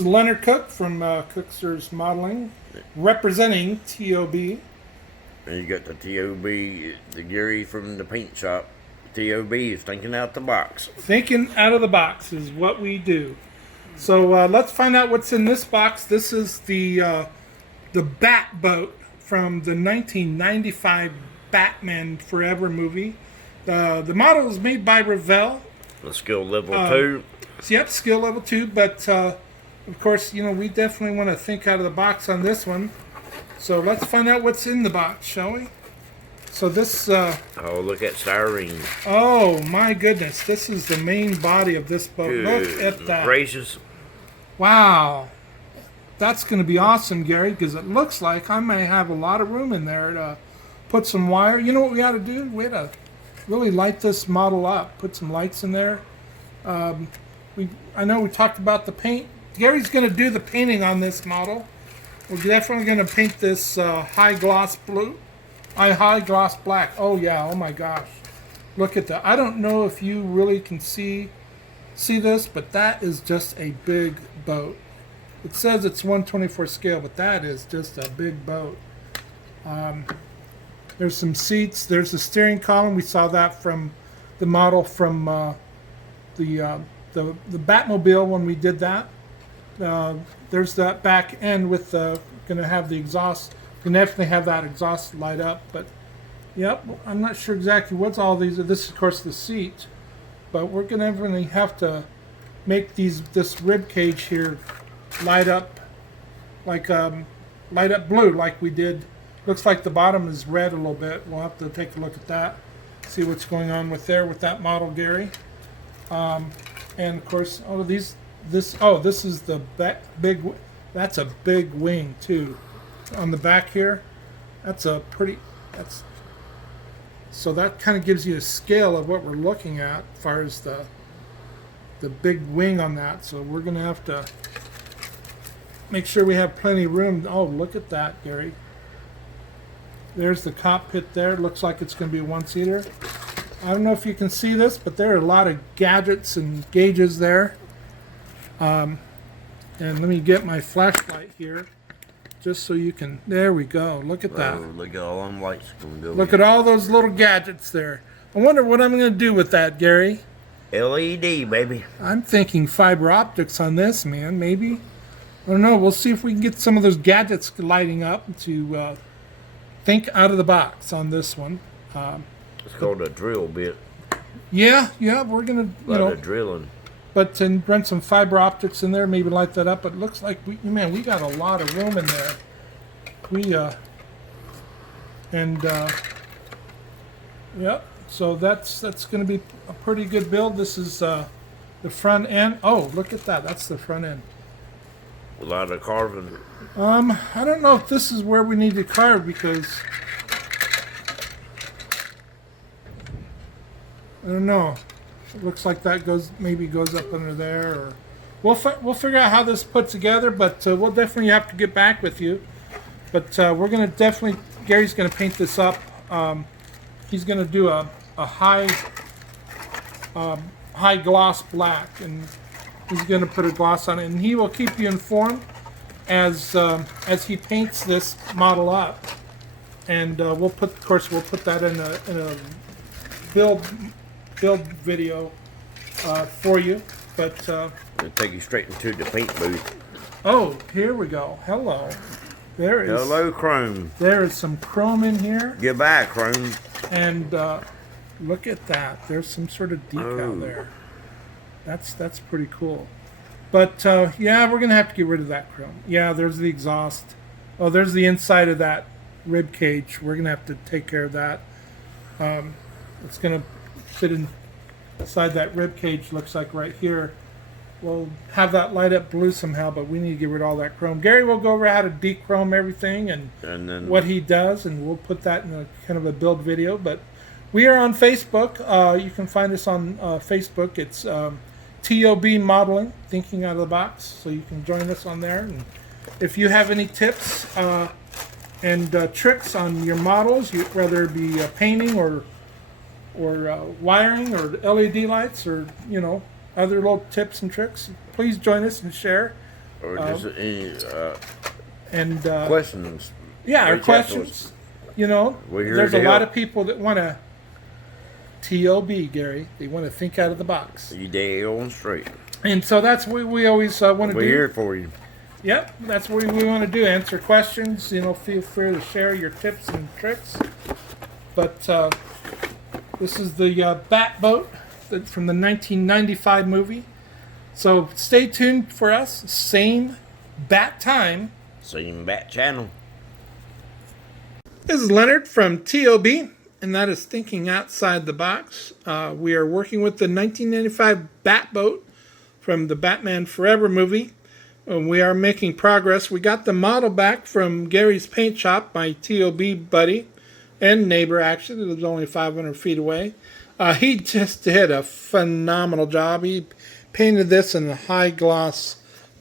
is Leonard Cook from Cookster's Modeling, representing T.O.B. And you got the T.O.B, the Gary from the paint shop. T.O.B is thinking out the box. Thinking out of the box is what we do. So let's find out what's in this box. This is the Batboat from the 1995 Batman Forever movie. The model is made by Revell. The skill level 2. Yep, skill level 2. But of course, you know, we definitely want to think out of the box on this one. So let's find out what's in the box, shall we? So this... oh, look at styrene. Oh, my goodness. This is the main body of this boat. Look at that. Gracious. Wow. That's going to be awesome, Gary, because it looks like I may have a lot of room in there to put some wire. You know what we ought to do? We ought to really light this model up. Put some lights in there. I know we talked about the paint. Gary's going to do the painting on this model. We're definitely going to paint this high gloss blue. High gloss black. Oh yeah, oh my gosh. Look at that. I don't know if you really can see this, but that is just a big boat. It says it's 1/24 scale, but that is just a big boat. There's some seats. There's the steering column. We saw that from the model from the Batmobile when we did that. There's that back end with going to have the exhaust. Can definitely have that exhaust light up, but yep, I'm not sure exactly what's all these. This is of course the seat, but we're going to definitely have to make this rib cage here light up like light up blue like we did. Looks like the bottom is red a little bit. We'll have to take a look at that, see what's going on with that model, Gary. And of course, this is the big. That's a big wing too. On the back here, so that kind of gives you a scale of what we're looking at as far as the big wing on that. So we're going to have to make sure we have plenty of room. Oh, look at that, Gary. There's the cockpit there. Looks like it's going to be a one-seater. I don't know if you can see this, but there are a lot of gadgets and gauges there. And let me get my flashlight here. Just so you can, there we go. Look at that. Oh, look at all them lights going to go. Look at all those little gadgets there. I wonder what I'm going to do with that, Gary. LED, baby. I'm thinking fiber optics on this, man. Maybe. I don't know. We'll see if we can get some of those gadgets lighting up to think out of the box on this one. It's called a drill bit. Yeah, we're going to, A lot of drilling. But to run some fiber optics in there, maybe light that up. It looks like we got a lot of room in there. Yep. So that's going to be a pretty good build. This is the front end. Oh, look at that. That's the front end. A lot of carving. I don't know if this is where we need to carve because I don't know. It looks like that maybe goes up under there, or we'll figure out how this put together. But we'll definitely have to get back with you. But we're gonna definitely. Gary's gonna paint this up. He's gonna do a high gloss black, and he's gonna put a gloss on it, and he will keep you informed as he paints this model up. And we'll put that in a build video for you, but It'll take you straight into the paint booth. Oh, here we go. Hello. Hello, chrome. There is some chrome in here. Goodbye, chrome. And look at that. There's some sort of decal there. That's pretty cool. But yeah, we're gonna have to get rid of that chrome. Yeah, there's the exhaust. Oh, there's the inside of that rib cage. We're gonna have to take care of that. It's gonna fit inside that rib cage. Looks like right here. We'll have that light up blue somehow, but we need to get rid of all that chrome. Gary will go over how to dechrome everything and then what he does, and we'll put that in a kind of a build video. But we are on Facebook. You can find us on Facebook. It's T.O.B. Modeling, Thinking Out of the Box. So you can join us on there. And if you have any tips and tricks on your models, whether it be painting or wiring or LED lights or other little tips and tricks, please join us and share. Or just any and questions. yeah, or reach out to us. questions. You know, We're here there's to a lot help. of people that want to T.O.B, Gary. They want to think out of the box. You day on straight. And so that's what we always want to do. We're here for you. Yep, that's what we want to do. Answer questions. You know, feel free to share your tips and tricks. But this is the Batboat from the 1995 movie. So stay tuned for us. Same bat time. Same Bat channel. This is Leonard from T.O.B, and that is Thinking Outside the Box. We are working with the 1995 Batboat from the Batman Forever movie. We are making progress. We got the model back from Gary's paint shop, my T.O.B buddy and neighbor, actually. It was only 500 feet away. He just did a phenomenal job. He painted this in a high gloss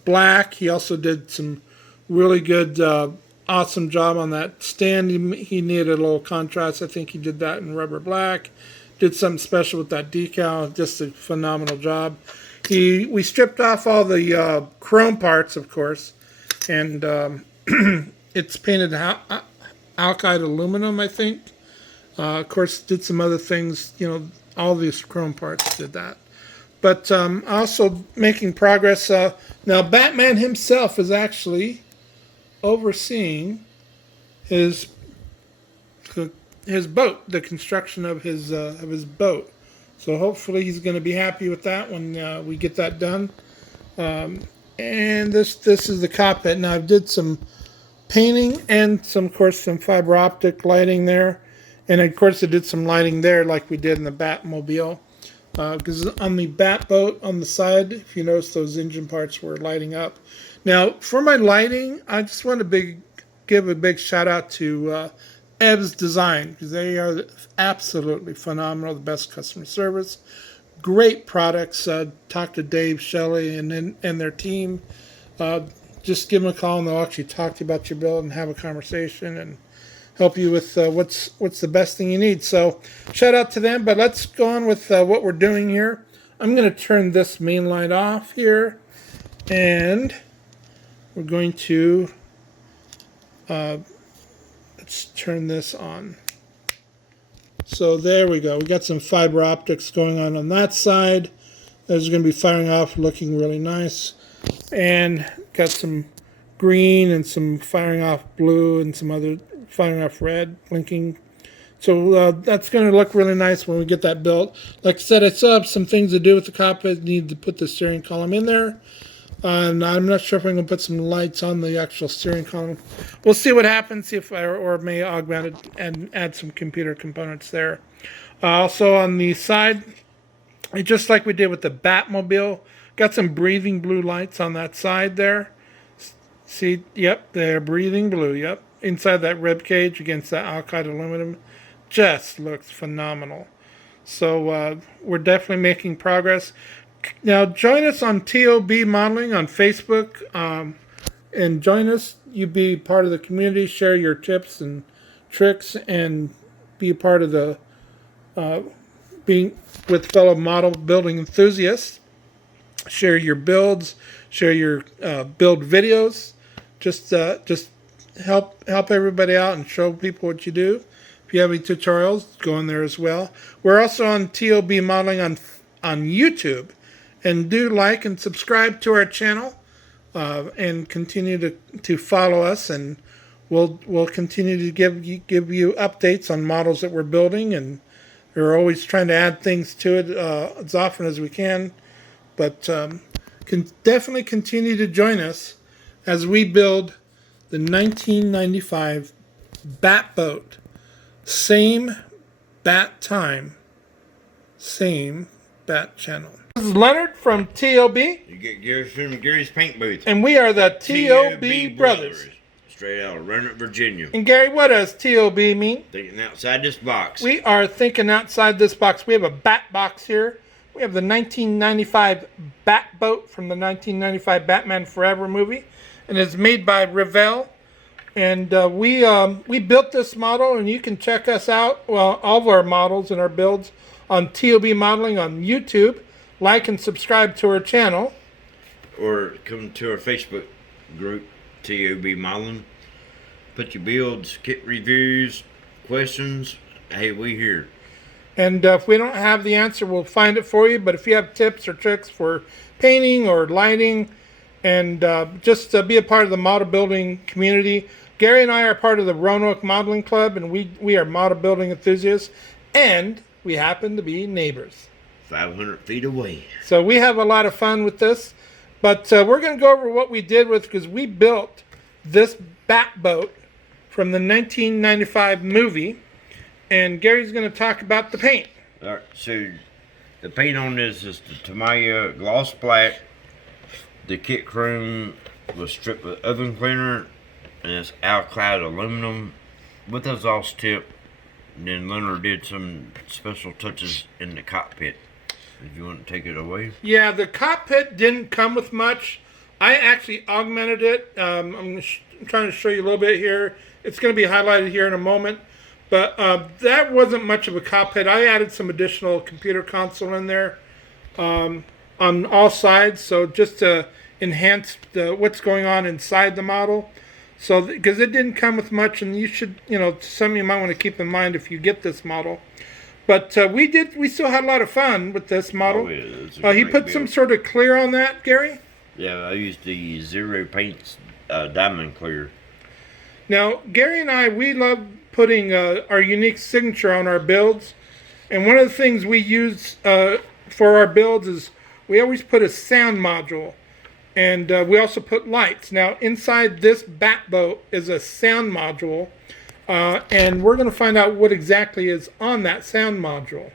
black. He also did some really good, awesome job on that stand. He needed a little contrast. I think he did that in rubber black. Did something special with that decal. Just a phenomenal job. We stripped off all the chrome parts, of course, and it's painted Alclad Aluminum, I think. Of course, did some other things. You know, all these chrome parts did that. But also making progress. Now, Batman himself is actually overseeing his boat, the construction of his boat. So hopefully he's going to be happy with that when we get that done. And this is the cockpit. Now I did some painting and of course some fiber optic lighting there, and of course I did some lighting there like we did in the Batmobile. Because on the Batboat on the side, if you notice, those engine parts were lighting up. Now for my lighting, I just want to give a big shout out to Ebb's Design, because they are absolutely phenomenal, the best customer service, great products. Talk to Dave, Shelley, and their team. Just give them a call and they'll actually talk to you about your build and have a conversation and help you with what's the best thing you need. So shout out to them. But let's go on with what we're doing here. I'm going to turn this main light off here, and we're going to let's turn this on. So there we go. We got some fiber optics going on that side. Those are going to be firing off, looking really nice. And got some green and some firing off blue and some other firing off red, blinking. So that's going to look really nice when we get that built. Like I said, I still have some things to do with the cockpit. Need to put the steering column in there. And I'm not sure if I'm going to put some lights on the actual steering column. We'll see what happens, see if or may augment it and add some computer components there. Also on the side, just like we did with the Batmobile, got some breathing blue lights on that side there. See, yep, they're breathing blue, yep. Inside that rib cage against that Alclad aluminum. Just looks phenomenal. So we're definitely making progress. Now join us on T.O.B Modeling on Facebook, and join us. You be part of the community, share your tips and tricks, and be a part of the being with fellow model building enthusiasts. Share your builds, share your build videos. Just help everybody out and show people what you do. If you have any tutorials, go in there as well. We're also on T.O.B Modeling on YouTube. And do like and subscribe to our channel, and continue to follow us, and we'll continue to give you updates on models that we're building, and we're always trying to add things to it as often as we can. But can definitely continue to join us as we build the 1995 Batboat. Same bat time, same bat channel. This is Leonard from T.O.B. You get Gary's from Gary's Paint Booth. And we are the T.O.B. Brothers. Straight out of Roanoke, Virginia. And Gary, what does T.O.B. mean? Thinking outside this box. We are thinking outside this box. We have a bat box here. We have the 1995 Batboat from the 1995 Batman Forever movie. And it's made by Revell. And we built this model, and you can check us out, well, all of our models and our builds on T.O.B. Modeling on YouTube. Like and subscribe to our channel. Or come to our Facebook group, T.O.B. modeling. Put your builds, kit reviews, questions. Hey, we here. And if we don't have the answer, we'll find it for you. But if you have tips or tricks for painting or lighting, and just be a part of the model building community. Gary and I are part of the Roanoke Modeling Club, and we are model building enthusiasts, and we happen to be neighbors. 500 feet away. So we have a lot of fun with this. But we're going to go over what we did with, because we built this Batboat from the 1995 movie, and Gary's going to talk about the paint. All right, so the paint on this is the Tamiya Gloss Black. The kit chrome was stripped with oven cleaner, and it's Alclad Aluminum with a exhaust tip. And then Leonard did some special touches in the cockpit. If you want to take it away. Yeah, the cockpit didn't come with much. I actually augmented it. I'm trying to show you a little bit here. It's going to be highlighted here in a moment. But that wasn't much of a cockpit. I added some additional computer console in there on all sides. So just to enhance what's going on inside the model. So because it didn't come with much, and you should, something you might want to keep in mind if you get this model. But we still had a lot of fun with this model. Oh, yeah, he put some sort of clear on that, Gary? Yeah, I used the Zero Diamond Clear. Now, Gary and I, we love putting our unique signature on our builds. And one of the things we use for our builds is we always put a sound module. And we also put lights. Now, inside this Batboat is a sound module. And we're going to find out what exactly is on that sound module.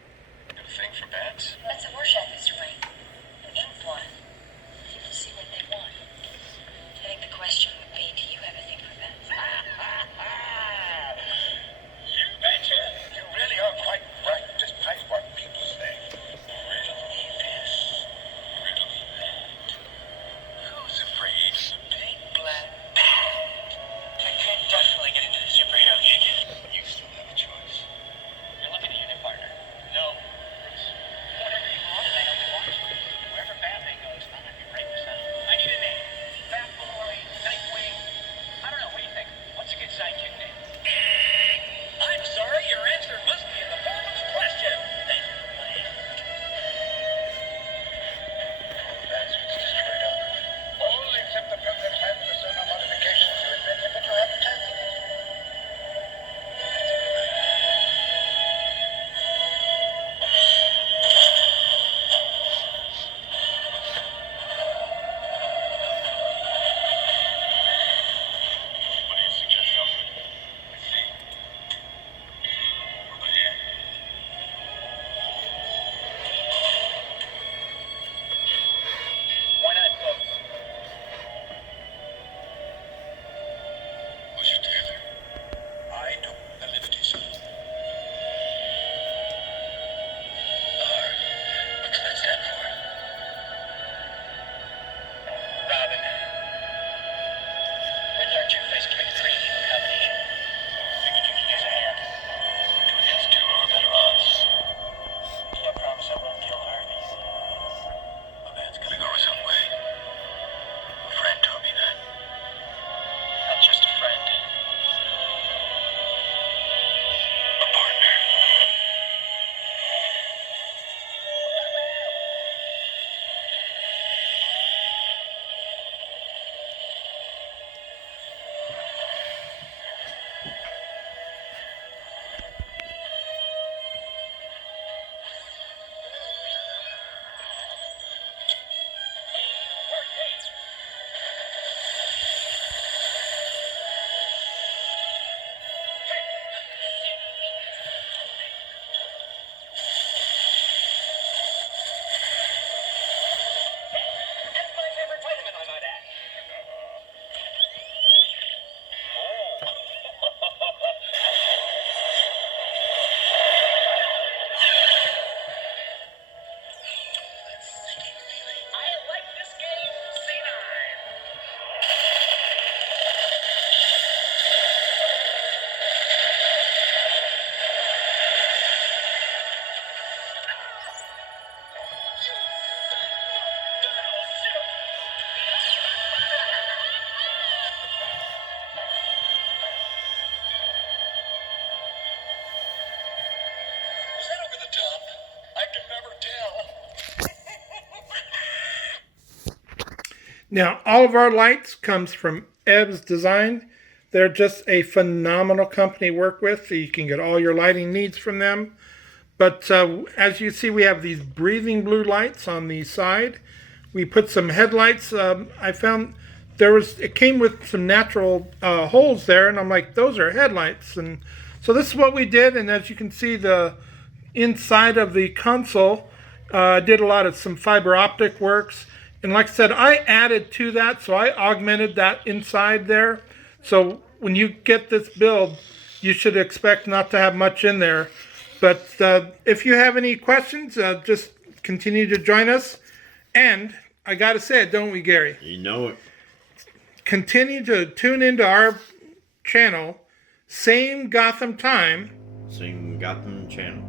Got a thing for bats? That's a workshop, Mr. Wayne. An ink one. People see what they want. I think the question would be, do you have a thing for bats? You betcha. You really are quite right. Just type what people say. Riddle me this. Riddle me that. Who's afraid of the big black bat? I could definitely get into the superhero gig. You still have a choice. You're looking at your new partner. No, Bruce. What are Now, all of our lights comes from Ebbs Design. They're just a phenomenal company to work with. So you can get all your lighting needs from them. But as you see, we have these breathing blue lights on the side. We put some headlights. I found it came with some natural holes there, and I'm like, those are headlights. And so this is what we did. And as you can see, the inside of the console, did a lot of some fiber optic works. And like I said, I added to that, so I augmented that inside there. So when you get this build, you should expect not to have much in there. But if you have any questions, just continue to join us. And I got to say it, don't we, Gary? You know it. Continue to tune into our channel, same Gotham time. Same Gotham channel.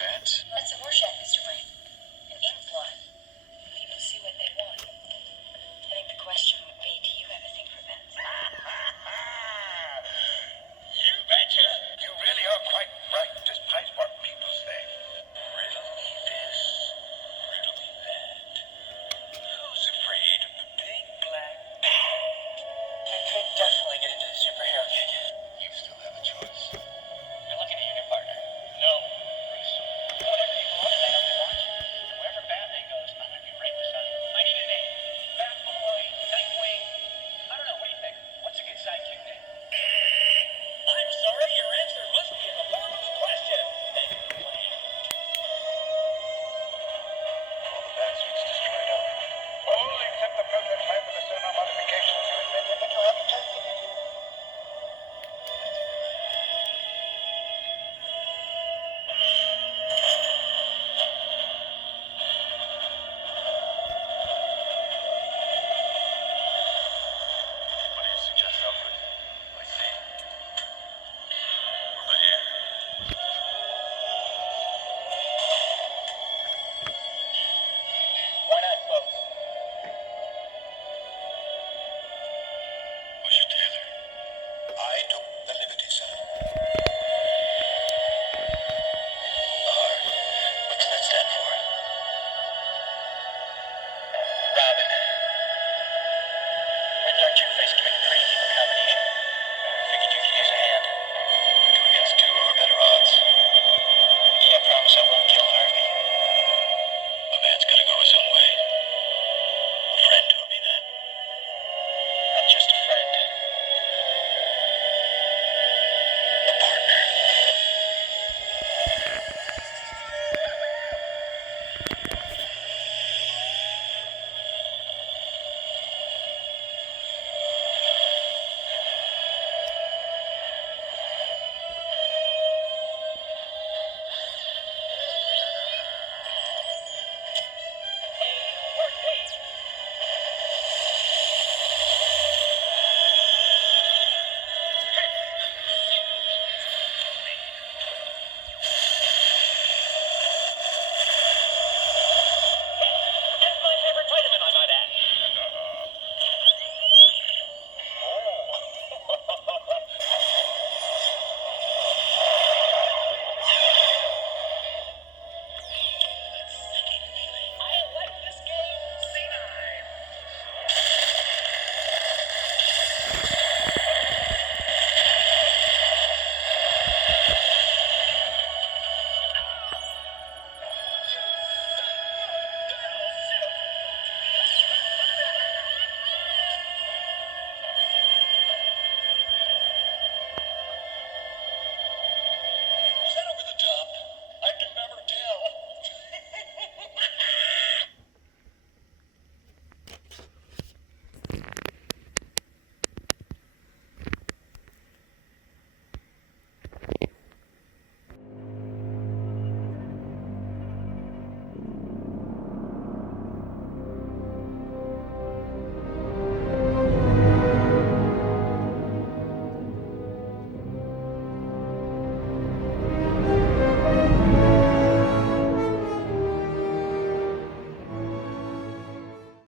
bet?